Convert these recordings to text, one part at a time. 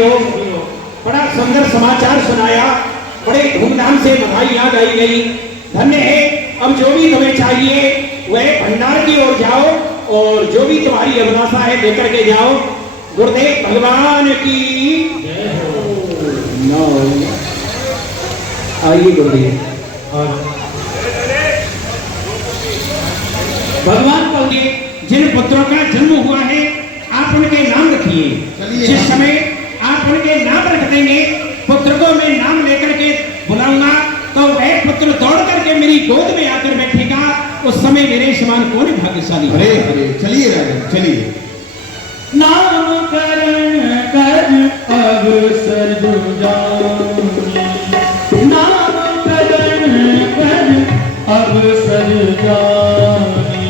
लोग बड़ा सुंदर समाचार सुनाया, बड़े धूमधाम से बधाइयां गाई गई। धन्य है। अब जो भी तुम्हें चाहिए वह भंडार की ओर जाओ और जो भी तुम्हारी अभिलाषा है लेकर के जाओ। गुरुदेव भगवान की आइए गुरुदेव। भगवान कहोगे जिन पुत्रों का जन्म हुआ है आप उनके नाम रखिए। जिस समय आप उनके नाम रख देंगे, पुत्र को मैं नाम लेकर के बुलाऊंगा तो वह पुत्र दौड़ करके मेरी गोद में आकर बैठेगा। उस समय मेरे समान कौन भाग्यशाली। अरे अरे चलिए राजन चलिए। नामकरण कर अवसर जानी, नामकरण कर अवसर जानी,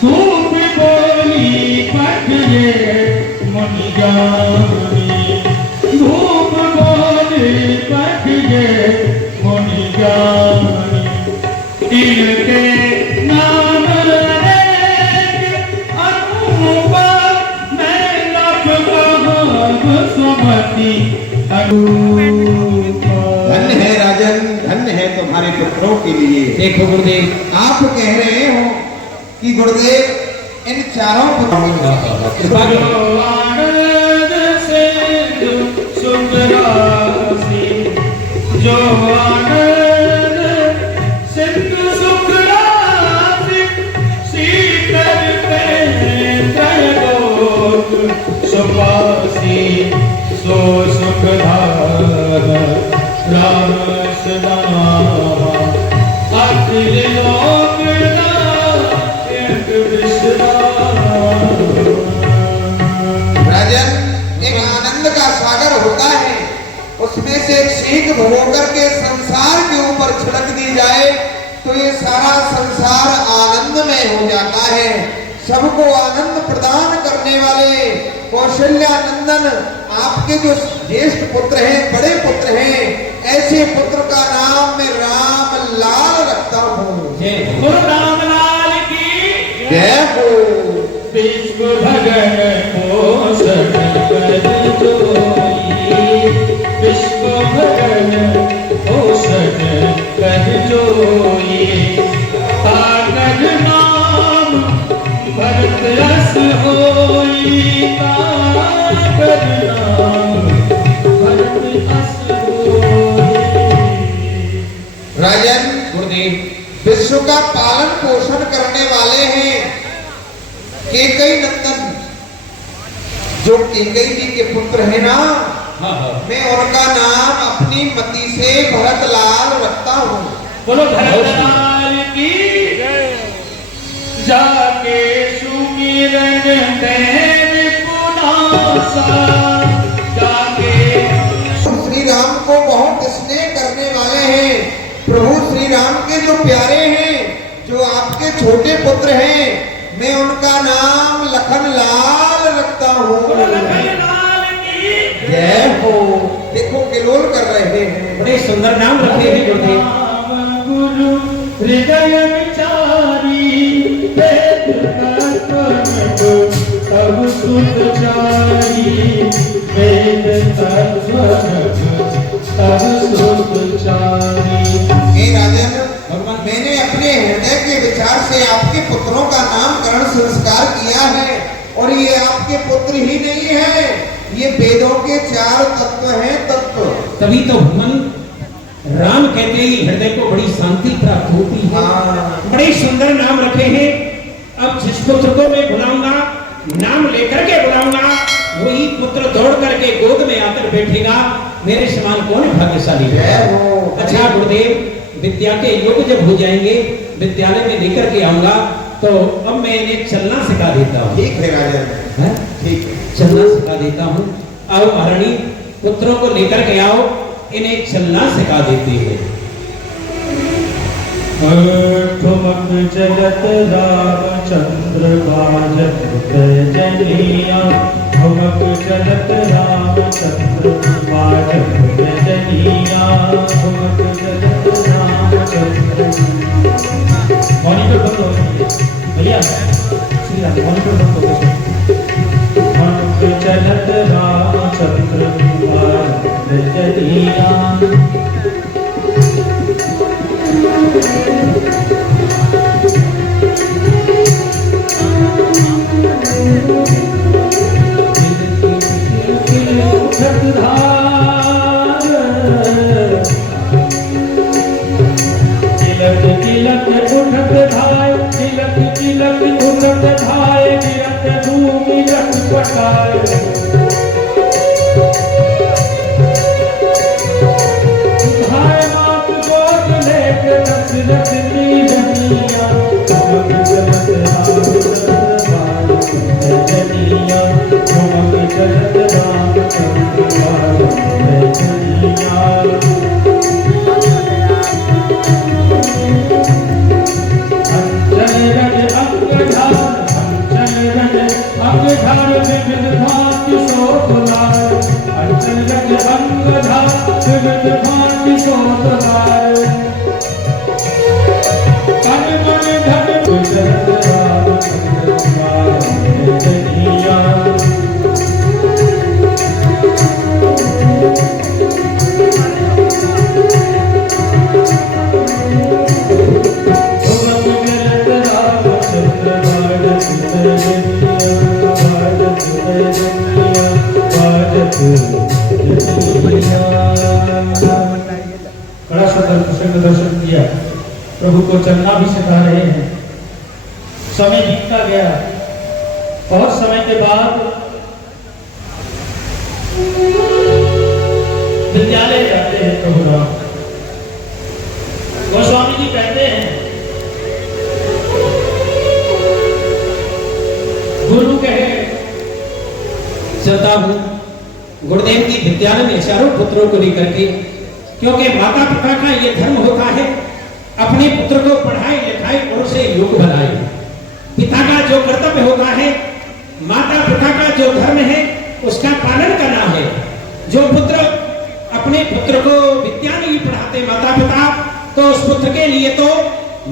सूप बोली पठिए मुनि ज्ञानी, धूप बोली पठिए मुनि ज्ञानी, इनके नाम धन्य है राजन, धन्य है तुम्हारे पुत्रों के लिए। देखो गुरुदेव, आप कह रहे हो कि गुरुदेव इन चारों जो आनंद सिंधु सुख राशि, शीतल त्रैलोक सुवासी, सो सुखधार राम सदामा, अखिल लोक नायक विश्राम। राजन, एक आनंद का सागर होता है, उसमें से एक सीख होकर के संसार के ऊपर छिड़क दी जाए तो ये सारा संसार आनंदमय हो जाता है। सबको आनंद प्रदान करने वाले कौशल्यानंदन आपके जो ज्येष्ठ पुत्र हैं, बड़े पुत्र हैं, ऐसे पुत्र का नाम मैं राम लाल रखता हूँ। जय राम लाल की जय हो। विश्व भगन पोषण कर जोई, विश्व भगन पोषण कर जोई, कागज नाम भरत रस होई, कागज नाम भरत रस होई। राजन, गुरुदेव विश्व का पालन पोषण करने वाले हैं केकई नंदन, जो केकई जी के पुत्र है ना, मैं उनका नाम अपनी मति से भरत लाल रखता हूँ। बोलो भरत लाल की जाके सुमिरन देव पुनासा, जाके श्री राम को बहुत स्नेह करने वाले हैं। प्रभु श्री राम के जो प्यारे हैं, जो आपके छोटे पुत्र हैं, मैं उनका नाम लखन लाल रखता हूँ। जय हो। देखो किलोल कर रहे हैं, बड़े सुंदर नाम रखे हैं गुरुदेव। गुरु हृदय विचारी, वेद तत्व तब सुत चारी, वेद तत्व तब सुत चारी। हे राजन, मैंने अपने हृदय के विचार से आपके पुत्रों का नामकरण संस्कार किया है, और ये आपके पुत्र ही नहीं है, ये वेदों के 4 तत्व हैं। तत्व तभी तो भगवान राम कहते ही हृदय को बड़ी शांति प्राप्त होती है। बड़े सुंदर नाम रखे हैं। अब जिस पुत्र को मैं बुलाऊंगा, नाम लेकर के बुलाऊंगा, वही पुत्र दौड़ करके गोद में आकर बैठेगा। मेरे समान कौन भाग्यशाली है। अच्छा गुरुदेव, विद्या के योग जब हो जाएंगे, विद्यालय में लेकर के आऊंगा, तो अब मैं इन्हें चलना सिखा देता हूँ। ठीक है राजन, ठीक है, चलना सिखा देता हूँ। आओ महारानी, पुत्रों को लेकर के आओ, इन्हें चलना सिखा देते हैं। ठुमक जगत रामचंद्र बाजत जनिया, ठुमक जगत रामचंद्र बाजत जनिया, ठुमक जगत रामचंद्र। मॉनिटर बंद हो भैया, श्री राम मॉनिटर बंद हो। ठुमक जगत रामचंद्र बड़ा सुंदर प्रसंग दर्शन किया। प्रभु को चलना भी सिखा रहे हैं। समय बीतता गया। बहुत समय के बाद विद्यालय जाते हैं प्रभु राम। गोस्वामी जी कहते हैं गुरु कहे चलता हूँ गुरुदेव की विद्यालय में चारों पुत्रों को लेकर के, क्योंकि माता पिता का ये धर्म होता है अपने पुत्र को पढ़ाए लिखाए और उसे योग्य बनाए। पिता का जो कर्तव्य होता है, माता पिता का जो धर्म है उसका पालन करना है। जो पुत्र अपने पुत्र को विद्या नहीं पढ़ाते माता पिता, तो उस पुत्र के लिए तो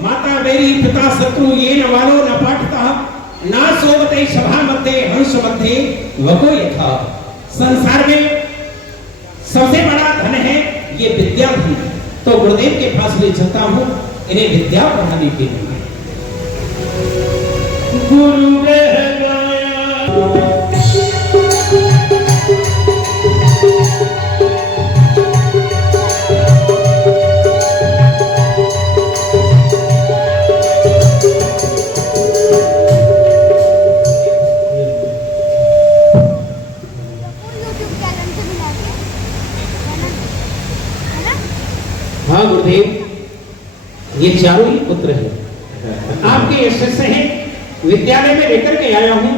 माता मेरी पिता शत्रु ये न वालो न पाठता ना सोवते सभा मध्य हंस मध्य वको यथा। संसार में सबसे बड़ा धन है ये विद्या धन। तो गुरुदेव के पास ले चलता हूँ इन्हें विद्या पढ़ाने के लिए। गुरु रह गया हाँ गुरुदेव, ये चारों ही पुत्र हैं। आपके ये शिष्य हैं, विद्यालय में लेकर के आया हूँ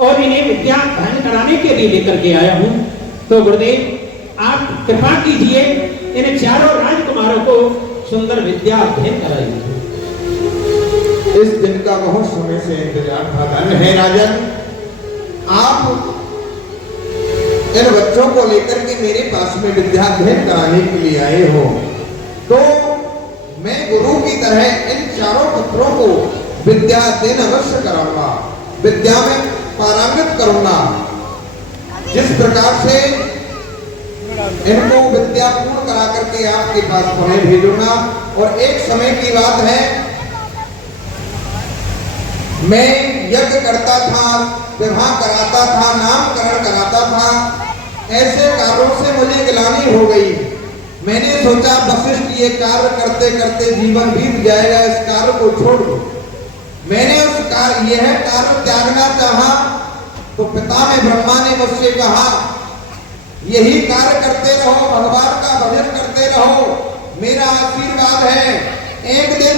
और इन्हें विद्या अध्ययन कराने के लिए लेकर के आया हूँ। तो गुरुदेव आप कृपा कीजिए, इन चारों राजकुमारों को सुंदर विद्या अध्ययन कराइए। इस दिन का बहुत समय से इंतजार था। धन्य है राजन, आप इन बच्चों को लेकर के मेरे पास में विद्या अध्ययन कराने के लिए आए हो, तो मैं गुरु की तरह इन चारों पुत्रों को विद्या अध्ययन अवश्य कराऊंगा, विद्या में पारंगत करूंगा। जिस प्रकार से इनको विद्या पूर्ण करा करके आपके पास पुनः भेजूंगा। और एक समय की बात है, मैं यज्ञ करता था, विवाह कराता था, नामकरण कराता था। ऐसे कार्यों से मुझे गिलानी हो गई। मैंने सोचा वशिष्ठ ये कार्य करते करते जीवन बीत जाएगा, इस कार्य को छोड़ दो। मैंने उस कार्य यह कार्य त्यागना चाहा, तो पिता में ब्रह्मा ने मुझसे कहा यही कार्य करते रहो, भगवान का भजन करते रहो, मेरा आशीर्वाद है। एक दिन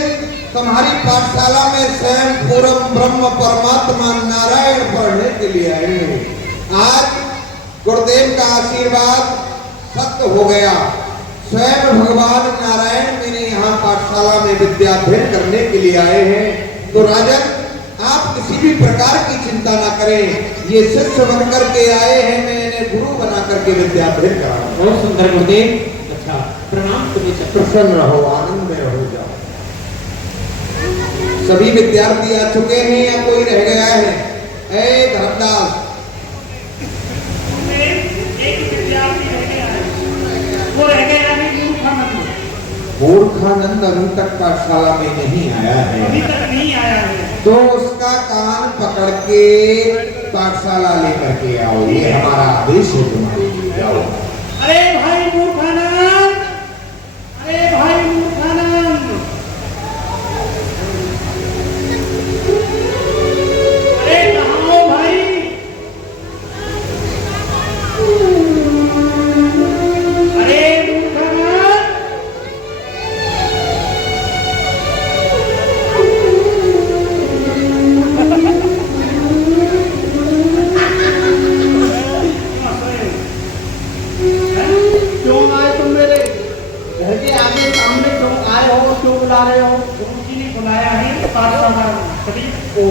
तुम्हारी पाठशाला में स्वयं पूर्व ब्रह्म परमात्मा नारायण पढ़ने के लिए आई हूँ। आज गुरुदेव का आशीर्वाद सत्य हो गया। स्वयं भगवान नारायण मेरे यहाँ पाठशाला में विद्या अध्ययन करने के लिए आए हैं। तो राजन, आप किसी भी प्रकार की चिंता ना करें, ये शिष्य बनकर के आए हैं, मैं इन्हें गुरु बना करके विद्या अध्ययन कराऊंगा। बहुत सुंदर गुरुदेव। अच्छा, प्रणाम। तुम्हें प्रसन्न रहो, आनंद में रहो जाओ। सभी विद्यार्थी आ चुके हैं या कोई रह गया है? ऐ धर्मदास, एक विद्यार्थी रह गया है, वो रह गया मूर्खानंद अभी तक पाठशाला में नहीं आया है, अभी तक नहीं आया है, तो उसका कान पकड़ के पाठशाला लेकर के आओ। ये हमारा आदेश है तुम्हारे लिए, जाओ। अरे भाई मूर्खानंद, अरे भाई मूर्खानंद, अरे कहाँ हो भाई? अरे मूर्खानंद, क्यों आए तुम मेरे घर के आगे सामने क्यों आए हो, क्यों बुला रहे हो? गुरुजी ने बुलाया है पाठशाला करीब। ओ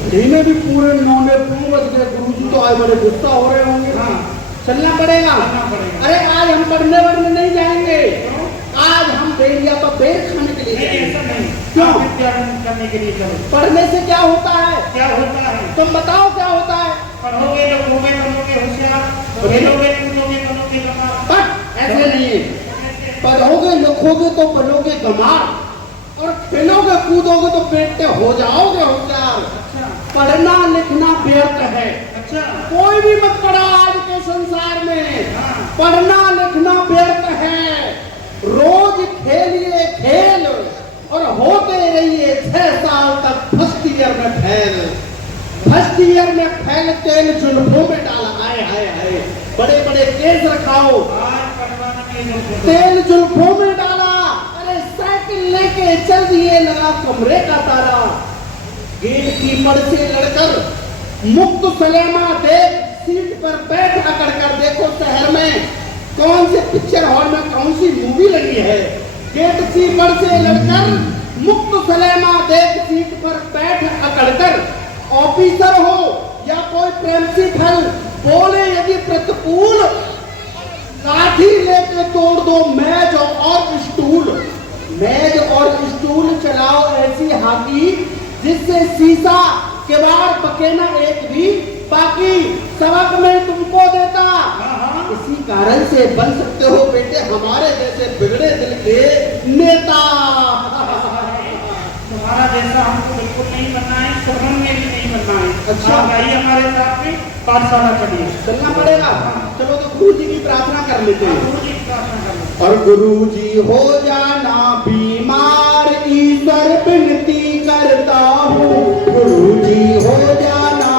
घड़ी में भी पूरे 9 बज गए, गुरुजी तो आए, बड़े गुस्सा हो रहे होंगे। हाँ। चलना पड़ेगा। चलना पड़ेगा। अरे आज हम पढ़ने वढ़ने नहीं जाएंगे, आज हम बेरिया तो बेर खाने के लिए नहीं, जाएंगे। ऐसा नहीं, क्यों? आप विद्या करने के लिए चलो। पढ़ने से क्या होता है? क्या होता है? तुम बताओ क्या होता है? पढ़ोगे लिखोगे बनोगे होशियार, खेलोगे कूदोगे बनोगे कमाल। बट ऐसे नहीं है, पढ़ोगे लिखोगे तो बनोगे गंवार, और खेलोगे कूदोगे तो बेटे हो जाओगे होशियार। अच्छा पढ़ना लिखना व्यर्थ है, अच्छा, कोई भी मत पढ़ो आज के संसार में। हाँ। पढ़ना लिखना व्यर्थ है, रोज खेलिए खेल और होते रहिए 6 साल तक फर्स्ट ईयर में फेल। फर्स्ट ईयर में फेल तेल जुल्फों में डाला, आए हाय हाय, बड़े बड़े केस रखाओ, आज पढ़वाना नहीं जो तेल जुल्फों में डाला। अरे साइकिल लेके चल दिए, लगा कमरे का ताला। गेट कीपर से लड़कर मुक्त सलेमा देख, सीट पर बैठ आकर कर देखो शहर में कौन से पिक्चर हॉल में कौन सी मूवी लगी है। गेट कीपर से लड़कर मुक्त सलेमा देख, सीट पर बैठ अकड़कर, ऑफिसर हो या कोई प्रिंसिपल बोले यदि प्रतिकूल, लाठी लेके तोड़ दो मेज और स्टूल। मेज और स्टूल चलाओ ऐसी हाकी जिससे शीशा किवाड़ पके ना एक भी, बाकी सबक में तुमको देता। इसी कारण से बन सकते हो बेटे हमारे जैसे बिगड़े दिल के नेता। तुम्हारा जैसा हमको बिल्कुल नहीं बनना है, स्वप्न में भी नहीं बनना है। अच्छा। आप आइए हमारे साथ में पाठशाला चलिए। चलना पड़ेगा। चलो तो गुरु जी की प्रार्थना कर लेते हाँ, हैं। गुरु जी की प्रार्थना कर लो। और गुरु जी हो जाना बीमार, ईश्वर विनती करता हूँ। गुरु जी हो जाना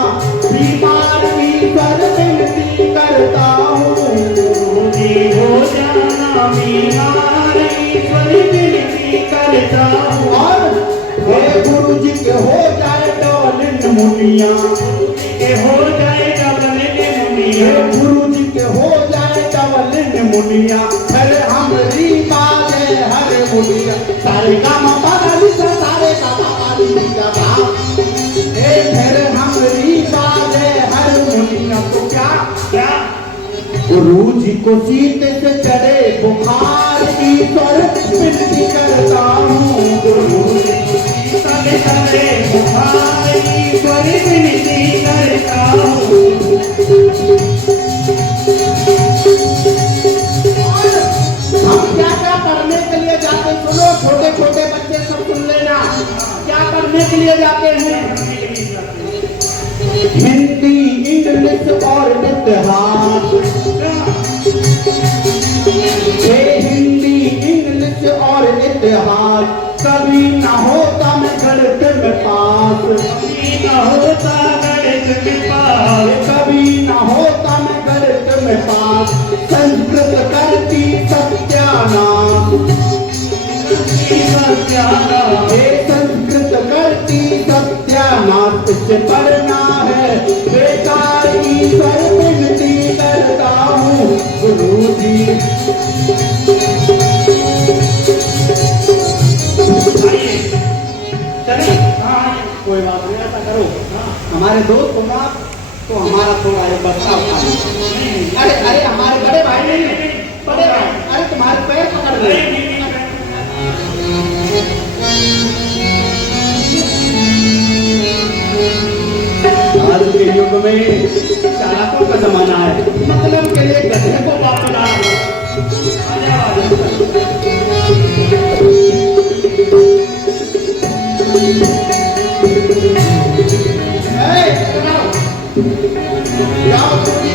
बीमार, ईश्वर विनती करता हूँ। गुरु जी हो जाना बीमार, ईश्वर विनती करता हूँ। और हे गुरु जी के हो जाए डबल मुनिया, के हो जाएगा बने मुनिया। हे गुरु जी के हो जाए डबल मुनिया, फिर हमरी बाजे हर मुनिया। सारे काम पाली सारे काम पाली का बाप, हे फिर हमरी बाजे हर मुनिया। तो क्या क्या गुरु जी को सीते से चढ़े बुखार, ईश्वर विनती करता हूँ। गुरु जी सगे सगे बुखार, ईश्वर विनती करता हूँ। हम क्या क्या पढ़ने के लिए जाते, सुनो छोटे छोटे बच्चे सब सुन लेना, क्या पढ़ने के लिए जाते हैं? हिंदी, इंग्लिश और इतिहास। हे हिंदी, इंग्लिश और इतिहास, कभी ना होता मैं गणित में पास। कभी न होता गणित में पास, कभी ना होता मैं गणित में पास। संस्कृत करती सत्यानाश, सत्यानाश। हे संस्कृत करती सत्यानाश। इससे पढ़ना है बेकार, ईश्वर विनती करता हूँ। गुरु जी आइए चलिए। हाँ आइए। कोई बात नहीं, ऐसा करो, हमारे दोस्त हो आप तो हमारा थोड़ा ये बस्ता उठा लो। अरे अरे हमारे बड़े भाई नहीं है, बड़े भाई, अरे तुम्हारे पैर पकड़ ले। आज के युग में चालाकों का जमाना है, मतलब के लिए गधे को बाप डाल।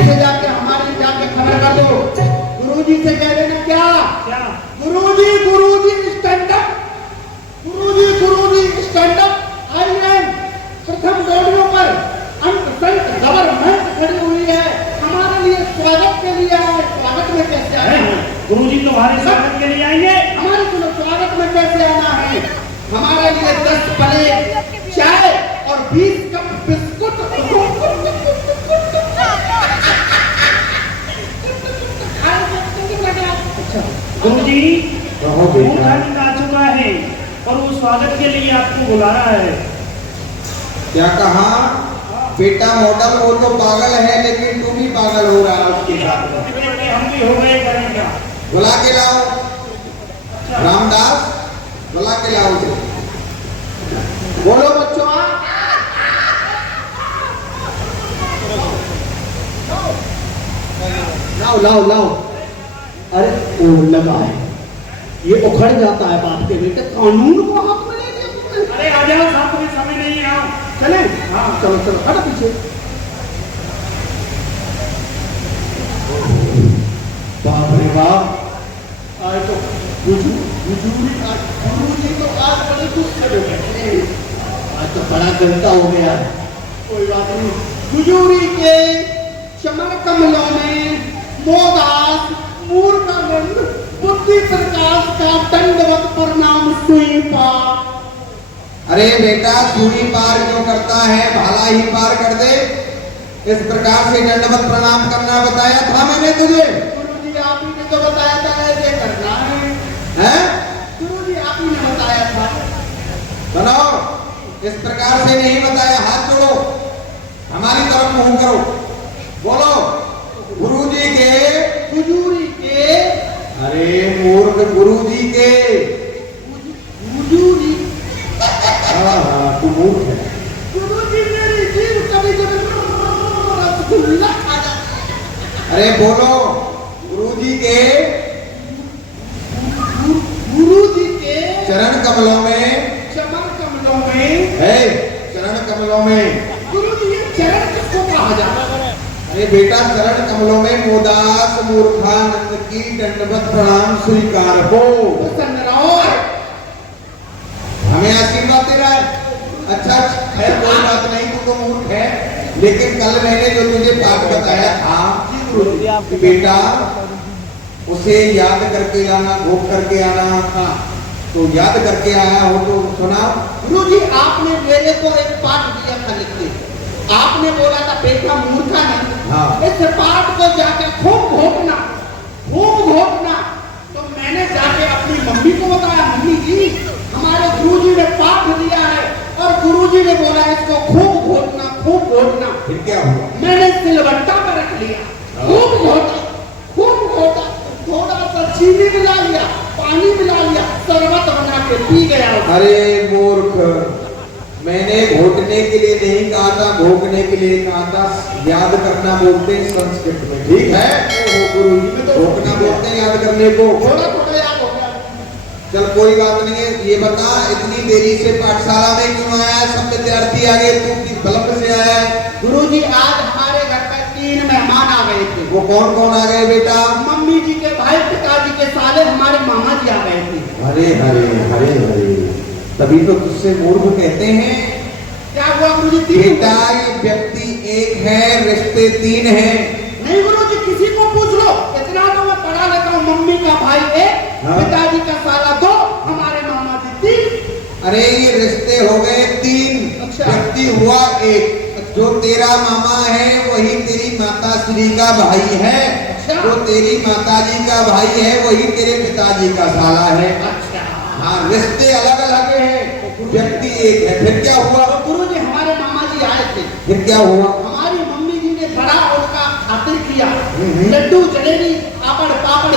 से जाके हमारी जाके खबर कर दो, गुरुजी से कह देना क्या क्या? गुरुजी स्टैंड अप, गुरुजी स्टैंड अप। आई एम प्रथम दौड़ियों पर अंत संत गवर्नमेंट खड़ी हुई है, हमारे लिए स्वागत के लिए आए। स्वागत में कैसे आए? गुरुजी तुम्हारे स्वागत के लिए आएंगे। हमारे को स्वागत में कैसे आना है? हमारे लिए 10 प्लेट चाय और 20 कप बिस्कुट। गुरुजी कहो बेटा। मूर्खानंद आ चुका है और वो स्वागत के लिए आपको बुला रहा है। क्या कहा बेटा? मॉडल वो तो पागल है, लेकिन तू भी पागल हो रहा है उसके साथ में। हम भी हो गए करेंगे। बुला के लाओ रामदास, बुला के लाओ उसे। बोलो बच्चों, लाओ। अरे वो लगा है, ये उखड़ जाता है बाप के बेटे, कानून को हाथ में ले लिया तुमने। अरे आ जाओ, साथ में समय नहीं है। आओ चले? हाँ चलो हटो पीछे। बाप रे बाप, आज तो गुरुजी तो आज बड़े गुस्से में बैठे हैं। आज तो बड़ा गलता हो गया है। कोई बात नहीं। गुजूरी के चमन कमलों में मोदास मूर्खानंद बुद्धि प्रकाश का दंडवत प्रणाम सुई पा। अरे बेटा, सुई पार क्यों करता है? भाला ही पार कर दे। इस प्रकार से दंडवत प्रणाम करना बताया था मैंने तुझे। गुरुजी आप ही ने तो बताया था ऐसे करना है। हैं? गुरुजी आप ही ने बताया था। बनाओ, इस प्रकार से नहीं बताया। हाथ जोड़ो, हमारी तरफ मुंह करो, बोलो गुरुजी के। गुजूरी के। अरे मूर्ख, गुरुजी के। गुजूरी। हाँ, तू मूर्ख है। गुरुजी मेरी जीव कभी रसगुल्ला खा जाती है। अरे बोलो गुरुजी के। गुरुजी के चरण कमलों में चमन कमलों में है, चरण कमलों में। गुरुजी ये चरण किसको कहा जाता है? अरे बेटा, चरण कमलों में मोदास मूर्खानंद की दंडवत प्रणाम स्वीकार हो। प्रसन्न रहो। हमें आशीर्वाद दे रहा है। अच्छा है, कोई बात नहीं, तू तो मूर्ख है, लेकिन कल मैंने जो तुझे बात बताया था कि बेटा उसे याद करके लाना, घोप करके आना था, तो याद करके आया हो तो सुना। गुरुजी आपने मेरे को एक पाठ दिया था लिख के। आपने बोला था बेटा मूर्खानंद, हाँ। इस पाठ को जाके खूब घोटना। तो मैंने जाके अपनी मम्मी को बताया, मम्मी जी हमारे गुरुजी ने पाठ दिया है और गुरुजी ने बोला इसको खूब घोटना। फिर क्या हुआ? मैंने सिलवट्टा पर रख लिया, खूब घोटा, थोड़ा सा चीनी मिला लिया, पानी मिला लिया, शरबत बना के पी गया। अरे मूर्ख, मैंने घोटने के लिए नहीं कहा था, घोकने के लिए कहा था। याद करना बोलते हैं संस्कृत में, ठीक है? गुरुजी ने तो घोकना बोलते हैं याद करने को। थोड़ा याद हो गया। चल कोई बात नहीं है। ये बता, इतनी देरी से पाठशाला में क्यों आया? सब विद्यार्थी आ गए, तू किस बलम से आया है? गुरुजी आज हमारे घर पर 3 मेहमान आ गए थे। वो कौन कौन आ गए बेटा? मम्मी जी के भाई, पिताजी के साले, हमारे मामा जी आ गए थे। हरे हरे हरे हरे, तभी तो तुझसे मूर्ख कहते हैं। क्या हुआ गुरुजी? बेटा, ये व्यक्ति एक है, रिश्ते 3 हैं। नहीं गुरुजी, किसी को पूछ लो, इतना तो मैं पढ़ा लिखा हूँ। मम्मी का भाई 1, हाँ। पिताजी का साला 2, हमारे मामा जी 3। अरे ये रिश्ते हो गए 3, अच्छा। व्यक्ति हुआ 1। जो तेरा मामा है वही तेरी माता श्री का भाई है। अच्छा। जो तेरी माताजी का भाई है वही तेरे पिताजी का साला है। अच्छा। हाँ, रिश्ते अलग अलग हैं, व्यक्ति एक है। फिर क्या हुआ? तो गुरुजी हमारे मामा जी आए थे। फिर क्या हुआ? हमारी मम्मी जी ने बड़ा उनका खातिर किया, लड्डू जलेबी, पापड़ झापड़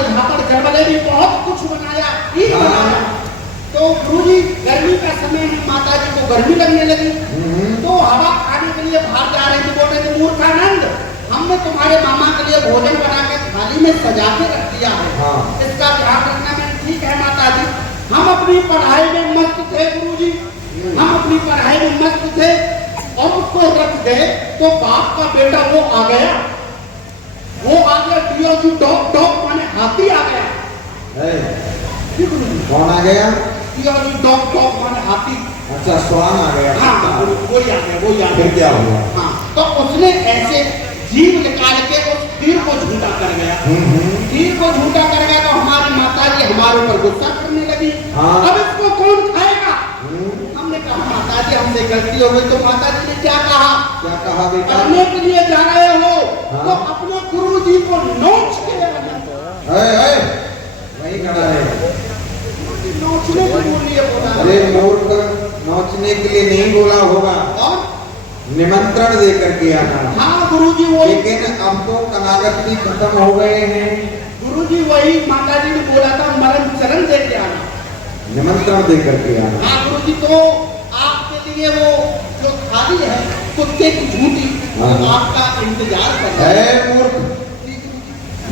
जलेबी, बहुत कुछ बनाया, ईद हाँ। बनाया। तो गुरुजी गर्मी का समय है, माता जी को गर्मी लगने लगी, तो हवा खाने के लिए बाहर जा रही थी। बोल रहे थे मूर्खानंद, हमने तुम्हारे मामा के लिए भोजन बना के थाली में सजा के रख दिया है, हाँ। इसका ध्यान रखना। मैं ठीक है माता जी। हम अपनी पढ़ाई में मस्त थे गुरुजी, हम अपनी पढ़ाई में मस्त थे और उसको रख गए तो बाप का बेटा वो आ गया जी डॉग डॉग माने हाथी आ गया। जी गुरुजी। कौन आ गया? जी डॉग डॉग माने हाथी। अच्छा, स्वान आ गया। हाँ वही आ गया, वही आ फिर गया। क्या हुआ? हाँ, तो उसने ऐसे जीव निकाल के उस तीर को झूठा कर गया। तीर को झूठा कर गया तो हमारी माता जी हमारे ऊपर गुस्सा करने लगी। हाँ। अब इसको कौन खाएगा? हमने कहा माता जी हमसे गलती हो गई। तो माता जी ने क्या कहा? क्या कहा बेटा? करने के लिए जा रहे हो हाँ। तो अपने गुरु जी को नोच के आना। वही खड़ा है। नोचने के लिए बोला। अरे मूर्ख, नोचने के लिए नहीं बोला होगा, और निमंत्रण दे करके आना। हाँ गुरुजी वो, लेकिन अब तो कनागत भी खत्म हो गए हैं। गुरुजी वही माता जी ने बोला था मरण चरण दे के आना। निमंत्रण दे करके आना। हाँ गुरुजी, तो आपके लिए वो जो थाली है कुत्ते की झूठी, हाँ। तो आपका इंतजार कर रहा है। है मूर्ख,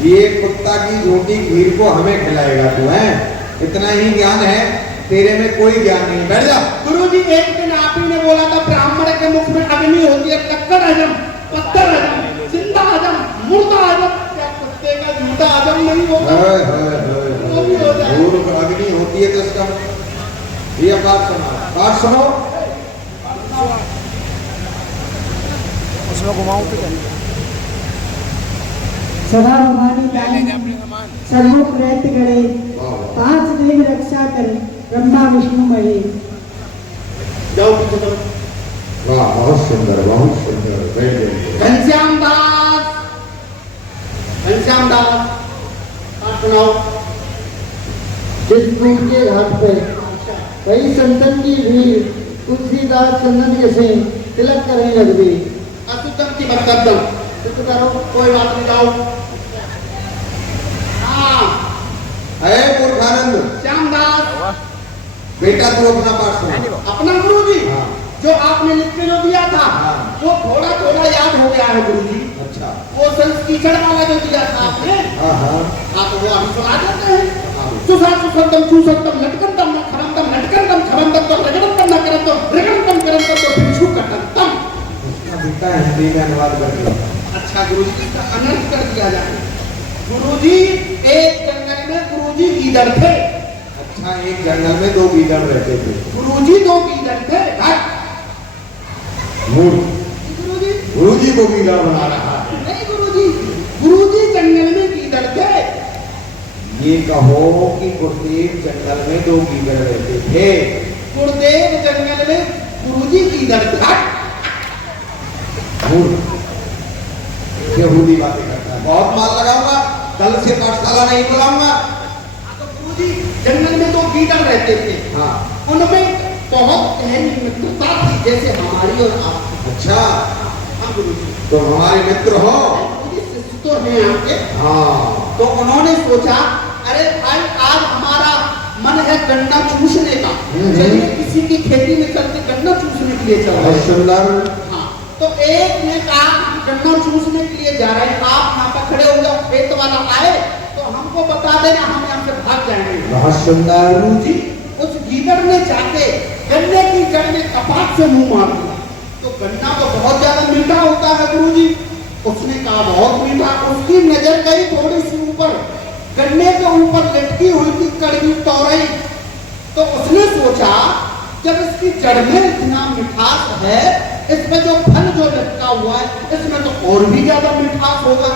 ये कुत्ता की झूठी खीर को हमें खिलाएगा तू? है इतना ही ज्ञान है तेरे में, कोई ज्ञान नहीं। बैठ जा। गुरुजी एक दिन आप ही ने बोला था ब्राह्मण के मुख में अग्नि होती है, लक्कड़ हजम, पत्थर हजम, जिंदा हजम, मुर्दा हजम, क्या कुत्ते का झूठा हजम नहीं होगा? वो भी हो जाए। मूर्ख, अग्नि होती है तो इसका ये बात सुनो, बात सुनो। सदा भवानी का सर्वोप रहते गणे, पांच देव रक्षा करे, ब्रह्मा विष्णु महेश। जाओ पीछे चलो। वाह, बहुत सुंदर, बहुत सुंदर। बैठ जाइए। घनश्याम दास, घनश्याम दास, पाठ सुनाओ। जिस दूर के घाट पर कई संतन की भीड़, तुलसीदास चंदन जैसे तिलक करने लग गई। अशुद्धम की बरकतम, तो करो कोई बात नहीं, जाओ। हाँ है मूर्खानंद, श्याम दास, बेटा तू अपना पाठ सुना। अपना गुरुजी हाँ। जो आपने लिख के जो दिया था हाँ। वो थोड़ा थोड़ा याद हो गया है गुरुजी। अच्छा। वो संस्कीचड़ वाला जो दिया था आपने, हाँ हाँ। आप वो अभी सुना देते हैं। सुसा सुसंतम चूसंतम लटकंतम न खरंतम लटकंतम खरंतम तो रगड़ंतम न करंतम रगड़ंतम करंतम तो भिक्षु कटंतम। उसका बेटा हिंदी में अनुवाद कर दिया। अच्छा गुरुजी, इसका अनर्थ कर दिया जाए। गुरुजी एक जंगल में गुरुजी गीदड़ थे। अच्छा, एक जंगल में दो गीदड़ रहते थे। गुरुजी दो गीदड़ थे। मूर्ख, गुरुजी गुरुजी को गीदड़ बना रहा है। नहीं गुरुजी, गुरुजी जंगल में गीदड़ थे। ये कहो कि गुरुदेव जंगल में दो गीदड़ रहते थे। गुरुदेव जंगल में गुरुजी गीदड़ थे। मूर्ख, यहूदी बातें करता है। बहुत माल लगाऊंगा, कल से पाठशाला नहीं बुलाऊंगा। तो गुरुजी जंगल में दो गीदड़ रहते थे। हाँ। उनमें बहुत गहरी मित्रता थी, जैसे हमारी और आपकी। अच्छा, हाँ गुरुजी, तो हमारे मित्र हो। गुरुजी शिष्य तो हैं आपके। हाँ। तो उन्होंने सोचा अरे भाई आज हमारा मन है गन्ना चूसने का, चलिए किसी की खेती में चलते गन्ना चूसने के लिए चल रहे बहुत हैं। सुंदर। हाँ, तो एक ने कहा गन्ना चूसने के लिए जा रहे हैं, आप यहाँ पर खड़े हो जाओ, खेत वाला आए तो हमको बता देना, हम यहाँ से भाग जाएंगे। बहुत सुंदर। गुरुजी उस गीदड़ ने जाके गन्ने की जड़ में कपाट से मुंह मार दिया। तो गन्ना तो बहुत ज्यादा मीठा होता है गुरुजी। उसने कहा बहुत मीठा। उसकी नजर गई थोड़ी सी ऊपर, गन्ने के ऊपर लटकी हुई थी कड़वी तोरई। तो उसने सोचा जब इसकी जड़ में इतना मिठास है, इसमें जो फल जो लटका हुआ है इसमें तो और भी ज्यादा मिठास होगा।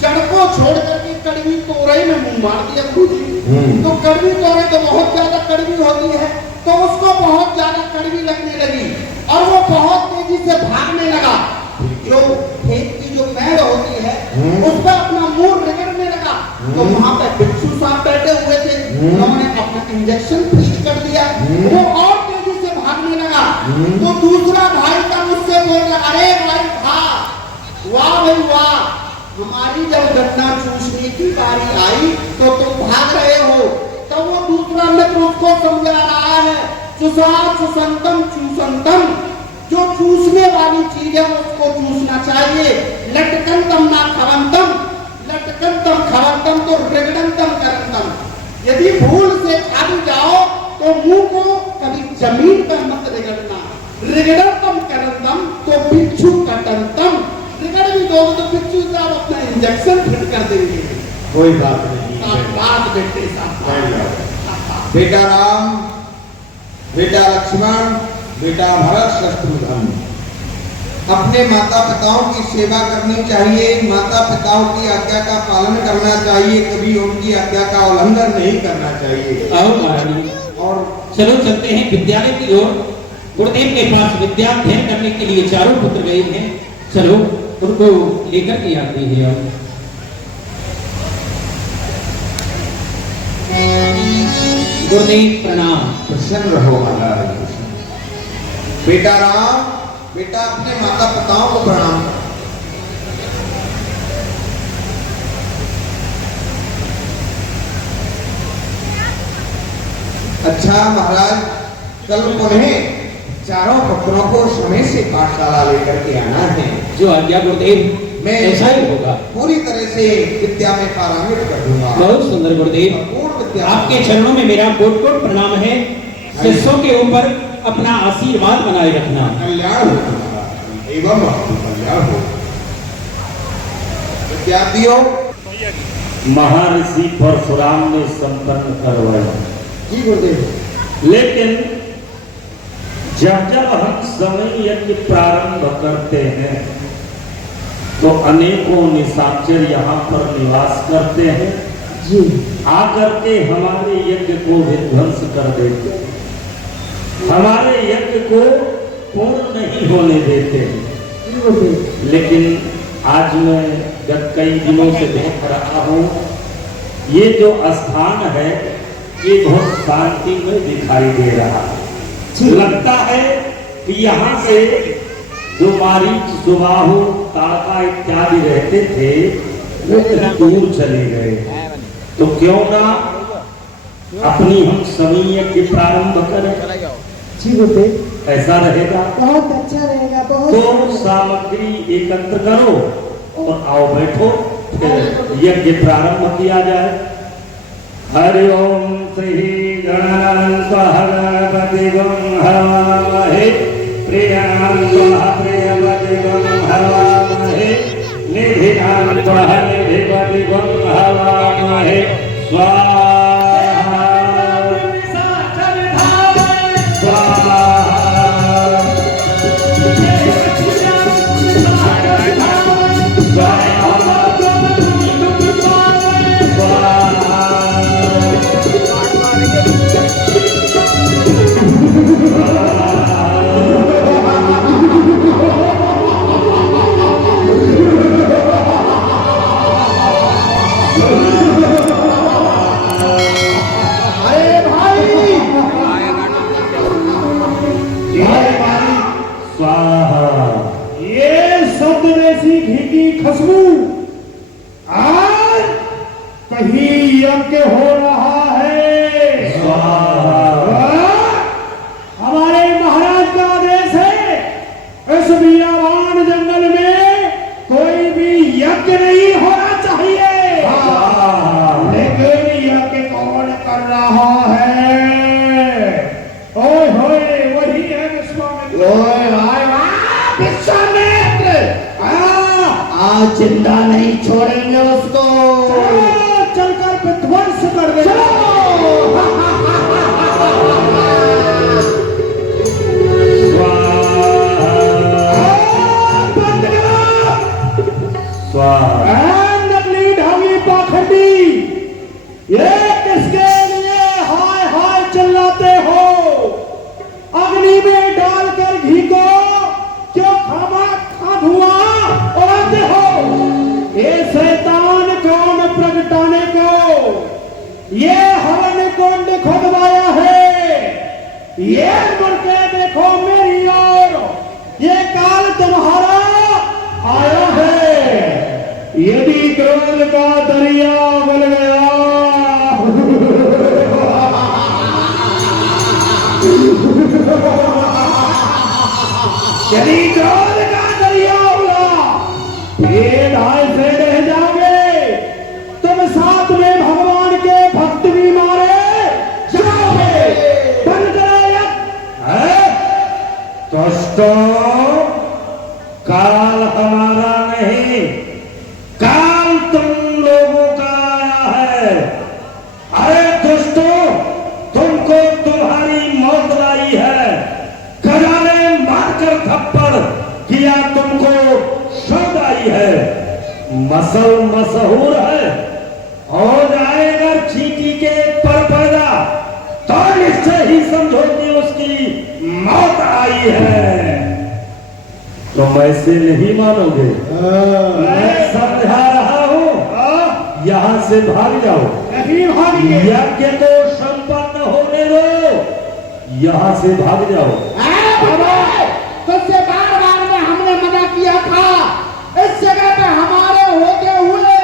जड़ को छोड़ करके कड़वी तोरई में मुंह मार दिया गुरुजी। तो कड़वी तोरई तो बहुत ज्यादा कड़वी होती है, तो उसको बहुत ज्यादा कड़वी लगने लगी और वो बहुत तेजी से भागने लगा। जो खेत की जो पेड़ होती है उस पर अपना मुंह रगड़ने लगा। तो वहां पर भिक्षु साहब बैठे हुए थे, उन्होंने अपना इंजेक्शन फिट कर दिया। वो और तेजी से भागने लगा। तो दूसरा भाई का मुझसे बोल रहा, अरे भाई वाह भाई वाह, हमारी जब गन्ना चूसने की बारी आई तो तुम भाग रहे हो। तो वो दूसरा मित्र उसको समझा रहा है, चुसा चुसंतम चूसंतम, जो चूसने वाली चीज है उसको चूसना चाहिए। लटकंतम ना खवंतम, लटकंतम खवंतम तो रगड़ंतम करंतम। यदि भूल से खा भी जाओ तो मुंह को कभी जमीन पर मत रगड़ना। रगड़ंतम करंतम तो भिक्षु कटंतम, रगड़ भी दो तो भिक्षु साहब अपना इंजेक्शन फिट कर देंगे। कोई बात नहीं। शाबाश बेटे शाबाश। बेटा राम, बेटा लक्ष्मण, बेटा भरत, शत्रुघ्न, अपने माता पिताओं की सेवा करनी चाहिए, माता पिताओं की आज्ञा का पालन करना चाहिए, कभी उनकी आज्ञा का उल्लंघन नहीं करना चाहिए। आओ महारानी, और चलो चलते हैं विद्यालय की ओर। गुरुदेव के पास विद्या अध्ययन करने के लिए चारों पुत्र गए हैं। चलो उनको लेकर के आते हैं। अब गुरुदेव प्रणाम। प्रसन्न रहो महाराज। बेटा राम, बेटा अपने माता पिताओं को प्रणाम करो। अच्छा महाराज, कल पुनः चारों पुत्रों को समय से पाठशाला लेकर के आना है। जो आज्ञा गुरुदेव, मैं ऐसा ही होगा। पूरी तरह से विद्या में पारंगत कर दूंगा। बहुत सुंदर गुरुदेव, पूर्ण विद्या आपके चरणों में मेरा कोट कोट प्रणाम है। शिष्यों के ऊपर अपना आशीर्वाद बनाए रखना। कल्याण हो तुम्हारा, एवं आपको कल्याण हो। विद्यार्थियों, महर्षि परशुराम ने संपन्न करवाया। जी गुरुदेव। लेकिन जब जब हम समय यज्ञ प्रारंभ करते हैं तो अनेकों निशाचर यहाँ पर निवास करते हैं। जी आकर के हमारे यज्ञ को विध्वंस कर देते हैं, हमारे यज्ञ को पूर्ण नहीं होने देते हैं। जी गुरुदेव। लेकिन आज मैं गत कई दिनों से देख रहा हूँ, ये जो स्थान है ये बहुत शांति में दिखाई दे रहा है। लगता है कि यहाँ से जो मारीच, सुबाहु, ताका इत्यादि रहते थे वो दूर चले गए। तो क्यों ना अपनी हम समय की प्रारंभ करें। जी गुरुदेव। ऐसा रहेगा बहुत अच्छा रहेगा। बहुत तो सामग्री एकत्र करो और आओ बैठो, फिर यज्ञ प्रारंभ किया जाए। हरि ओम श्री गणानंद भगवति गं हवामहे, प्रियानंद प्रियवति गं हवामहे, निधिनानंद निधिपति गं हवामहे। स्वाहा स्वाहा। खुशबू आज कहीं यज्ञ हो रहा है। हमारे महाराज का आदेश है, इस वीरावान जंगल में कोई भी यज्ञ नहीं होना चाहिए। लेकिन यज्ञ कौन कर रहा है? ओए होए, वही है विश्वामित्र। आज जिंदा नहीं छोड़ेंगे उसको। चलकर विध्वंस कर दे। नकली ढावी पाखंडी, ये किसके लिए हाय हाय चिल्लाते हो? अग्नि में डालकर घी को क्यों खामा खा धुआं उड़ाते हो? ये शैतान कौन प्रगटाने को ये हवन कुंड खुदवाया है? ये मुड़ के देखो मेरी ओर, ये काल तुम्हारा आया है। यदि क्रोध का दरिया बल गया यदि क्रोध का दरिया उला, ये ढाई से रह जाओगे। तुम साथ में भगवान के भक्त भी मारे जाओगे। बंद दोस्तों, काल हमारा नहीं, काल तुम लोगों का असल मशहूर है। हो जाएगा चींटी के पर पैदा तो निश्चय ही समझो कि उसकी मौत आई है। तुम ऐसे नहीं मानोगे। मैं समझा रहा हूँ, यहाँ से भाग जाओ। नहीं भागेंगे। यज्ञ को संपन्न होने दो, यहाँ से भाग जाओ। तुझसे बार बार में हमने मना किया था, इस जगह पे हमारे होते हुए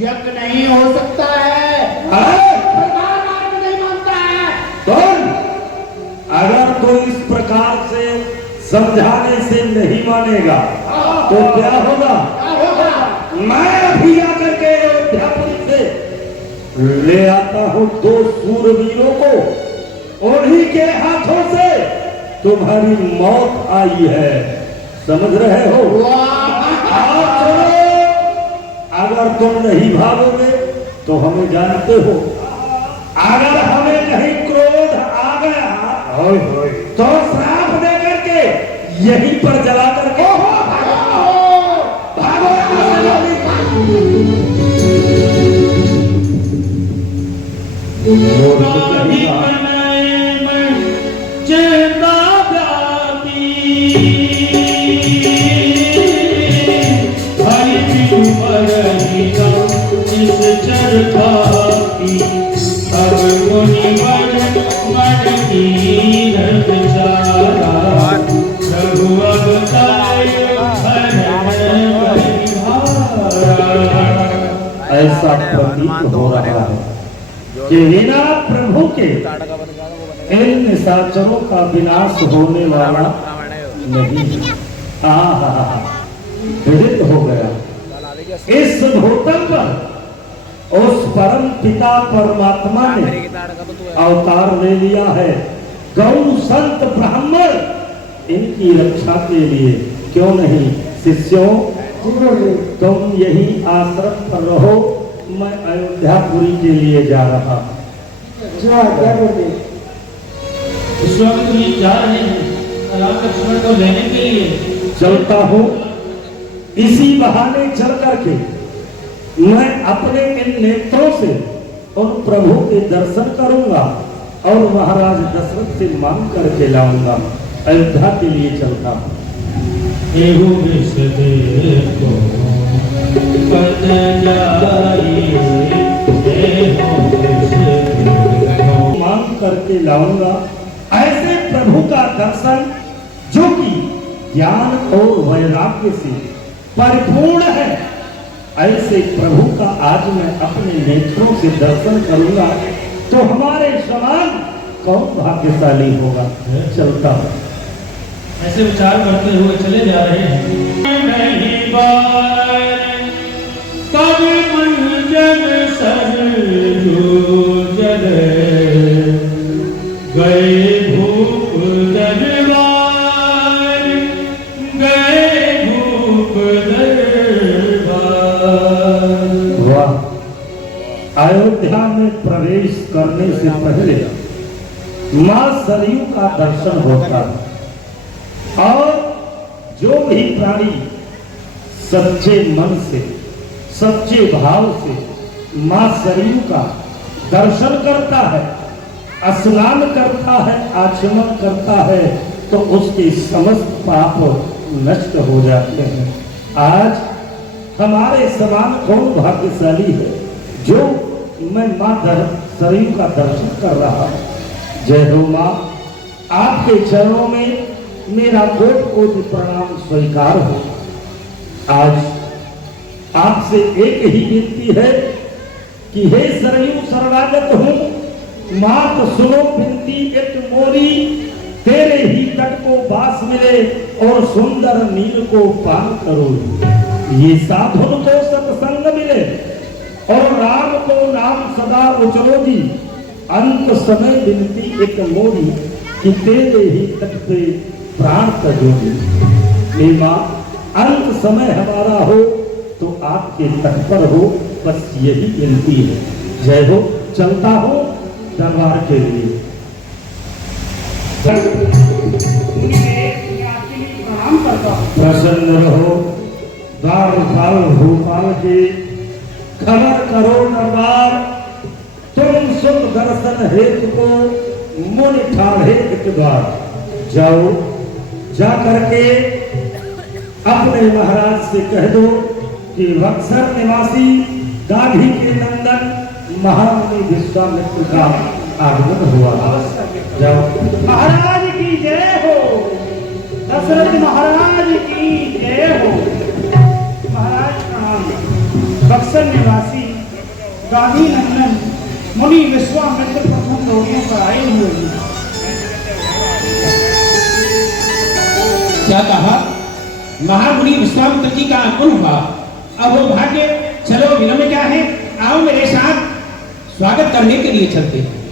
यज्ञ नहीं हो सकता है। बार बार में नहीं मानता है। अगर तू इस प्रकार से समझाने से नहीं मानेगा तो क्या होगा? मैं अभी आकर के अयोध्यापुरी से ले आता हूँ 2 सूरवीरों को, उन्हीं के हाथों से तुम्हारी मौत आई है। समझ रहे हो? आओ चलो। अगर तुम नहीं भागोगे तो हमें जानते हो, अगर हमें कहीं क्रोध आ गया तो श्राप दे करके यहीं पर जला करके भागो। ऐसा प्रतीत हो रहा है कि बिना प्रभु के इन निशाचरों का विनाश होने वाला नहीं। विदित हो गया इस भूतल पर उस परम पिता परमात्मा ने अवतार ले लिया है। गौ संत ब्राह्मण इनकी रक्षा के लिए क्यों नहीं? शिष्यों तुम यही आश्रम पर रहो, मैं अयोध्यापुरी के लिए जा रहा। क्या बोले? इस वक्त ये जा रहे हैं राम लक्ष्मण को लेने के लिए। चलता हूँ, इसी बहाने चल करके मैं अपने इन नेत्रों से उन प्रभु के दर्शन करूंगा और महाराज दशरथ से मांग करके लाऊंगा। अयोध्या के लिए चलता हूँ। मांग करके लाऊंगा ऐसे प्रभु का दर्शन जो कि ज्ञान और वैराग्य से परिपूर्ण है। ऐसे प्रभु का आज मैं अपने नेत्रों से दर्शन करूंगा तो हमारे समान कौन भाग्यशाली होगा। चलता हूँ। ऐसे विचार करते हुए चले जा रहे हैं। कब मंजन सर गए भूप दरबार, गए भूप दरबार। वाह! अयोध्या में प्रवेश करने से पहले मां सरयू का दर्शन होता है और जो भी प्राणी सच्चे मन से सच्चे भाव से मां सरयू का दर्शन करता है, स्नान करता है, आचमन करता है तो उसके समस्त पाप नष्ट हो जाते हैं। आज हमारे समान कौन भाग्यशाली है जो मैं मां सरयू का दर्शन कर रहा हूं। जय हो मां, आपके चरणों में मेरा कोटि प्रणाम स्वीकार हो। आज आपसे एक ही विनती है कि हे सरयू शरणागत हूं, मात सुनो विनती एक मोरी, तेरे ही तट को बास मिले और सुंदर नील को पान करो। ये साधुन को सत्संग मिले और राम को नाम सदा उचलोगी। अंत समय विनती एक मोरी कि तेरे ही तट पे प्राण तजोगी। हे मां, अंत समय हमारा हो तो आपके तट पर हो, बस यही विनती है। जय हो। चलता हूं दरबार के लिए। प्रसन्न रहो, द्वारपाल भूपाल की खबर करो दरबार, तुम सुख दर्शन हेतु को मुनि ठाढ़े द्वार। जाओ, जा करके अपने महाराज से कह दो कि बक्सर निवासी गाधी के नंदन महामुनि विश्वामित्र का आगमन हुआ। जाओ। महाराज की जय हो, दशरथ महाराज की जय हो। महाराज प्रणाम। बक्सर निवासी गांधी नंदन मुनि विश्वामित्र प्रथम लोगों पर आए हुए हैं। क्या कहा? महामुनि विश्वामित्र जी का आगमन हुआ। अब वो भाग्य, चलो विलंब क्या है, आओ मेरे साथ स्वागत करने के लिए चलते हैं।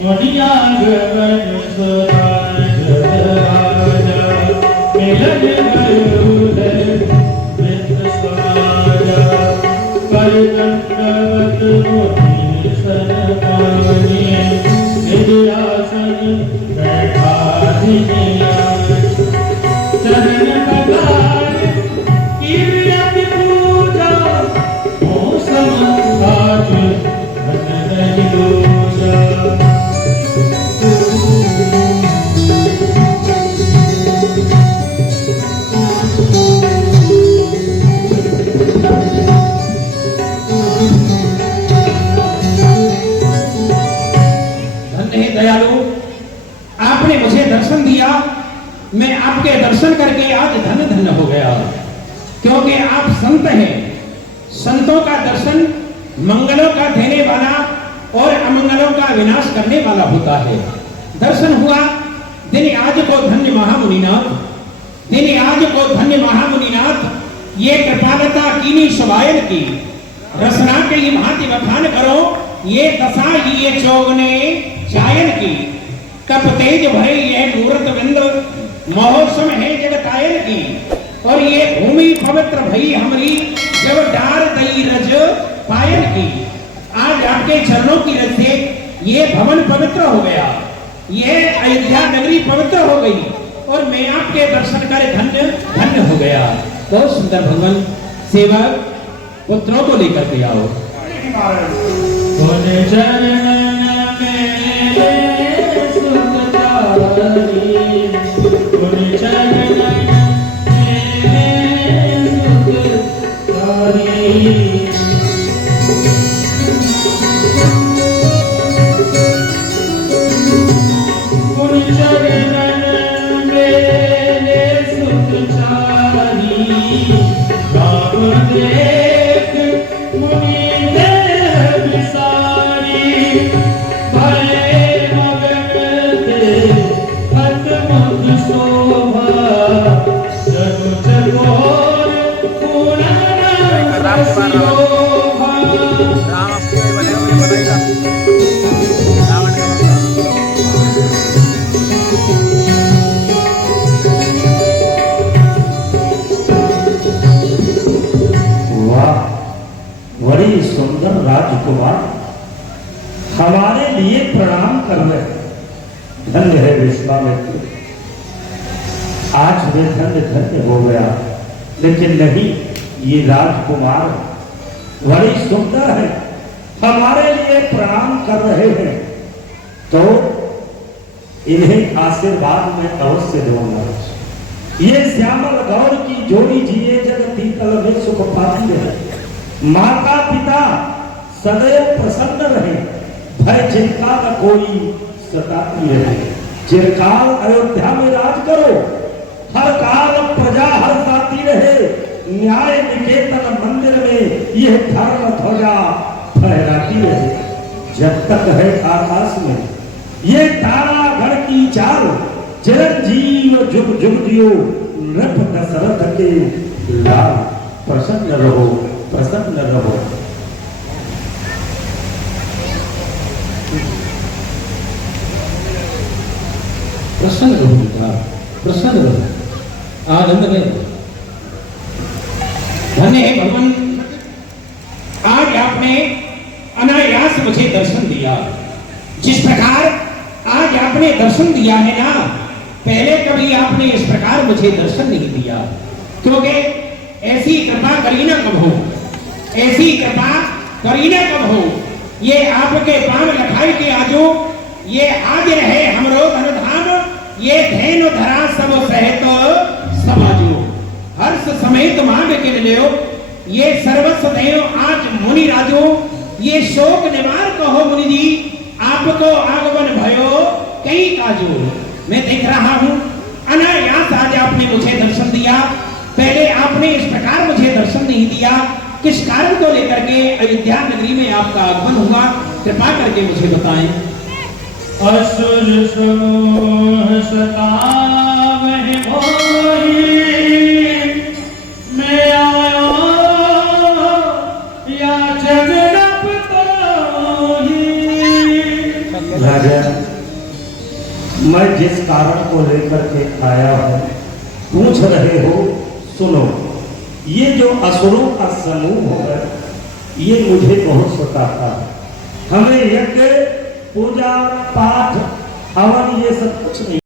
आपने मुझे दर्शन दिया, मैं आपके दर्शन करके आज धन्य धन्य हो गया, क्योंकि आप संत हैं। संतों का दर्शन मंगलों का देने वाला और अमंगलों का विनाश करने वाला होता है। दर्शन हुआ दिन आज को धन्य महामुनिनाथ, दिन आज को धन्य महामुनिनाथ, ये कृपालता कीनी सुभायन की, रसना के ये भांति बखान करो, ये दशा ये चौगने चायन की, कप तेज भरे ये मूर्त बिंद महोत्सव है जगतायन की, और ये भूमि पवित्र भई हमारी जब डार दई रज पायन की। आज आपके चरणों की रज से ये भवन पवित्र हो गया, ये अयोध्या नगरी पवित्र हो गई, और मैं आपके दर्शन कर धन्य धन्य हो गया। बहुत सुंदर भगवान। सेवक पुत्रों को लेकर के आओ। बड़ी सुंदर राजकुमार हमारे लिए प्रणाम कर रहे। धन्य है विश्वामित्र, आज वे धन्य धन्य हो गया। लेकिन नहीं, ये राजकुमार बड़ी सुंदर है, हमारे लिए प्रणाम कर रहे हैं, तो इन्हें आशीर्वाद में अवश्य दूंगा। ये श्यामल गौर की जोड़ी जिए जगती कल में सुख पाती है। माता पिता सदैव प्रसन्न रहे, भय चिंता न कोई सताती रहे। चिरकाल अयोध्या में राज करो, हर काल प्रजा हर्षाती रहे। न्याय निकेतन मंदिर में यह धर्म ध्वजा फहराती रहे। जब तक है आकाश में ये तारा गढ़ की चाल, चिरंजीव जुग जुग जियो नृप दशरथ के लाल। प्रसन्न रहो, प्रसन्न रहो। प्रसन्न रहो बेटा, प्रसन्न रहो, आनंद में। धन्य है भगवान, आज आपने अनायास मुझे दर्शन दिया। जिस प्रकार आज आपने दर्शन दिया है ना, पहले कभी आपने इस प्रकार मुझे दर्शन नहीं दिया, क्योंकि ऐसी कृपा करीना कब हो, ऐसी कृपा करीना कब हो। ये आपके पान लखाई के आजो, ये हाजिर है हमरो धन धाम, ये धेनु धरा सब सहित समाजो। हर्ष समेत मांग के लियो, ये सर्वस्व देव आज मुनि राजो। ये शोक निवार कहो मुनि जी, आपको आगमन भयो कई काजो। मैं देख रहा हूं अनायास आज आपने मुझे दर्शन दिया, पहले आपने इस प्रकार मुझे दर्शन नहीं दिया। किस कारण को लेकर के अयोध्या नगरी में आपका आगमन हुआ, कृपा करके मुझे बताएं। असुर समूह सतावहि भोई, मैं आया याचक रब तोहि। राजा, मैं जिस कारण को लेकर के आया हूं पूछ रहे हो, सुनो। ये जो असुरों का समूह है ये मुझे बहुत सताता है। हमें यज्ञ पूजा पाठ हवन ये सब कुछ नहीं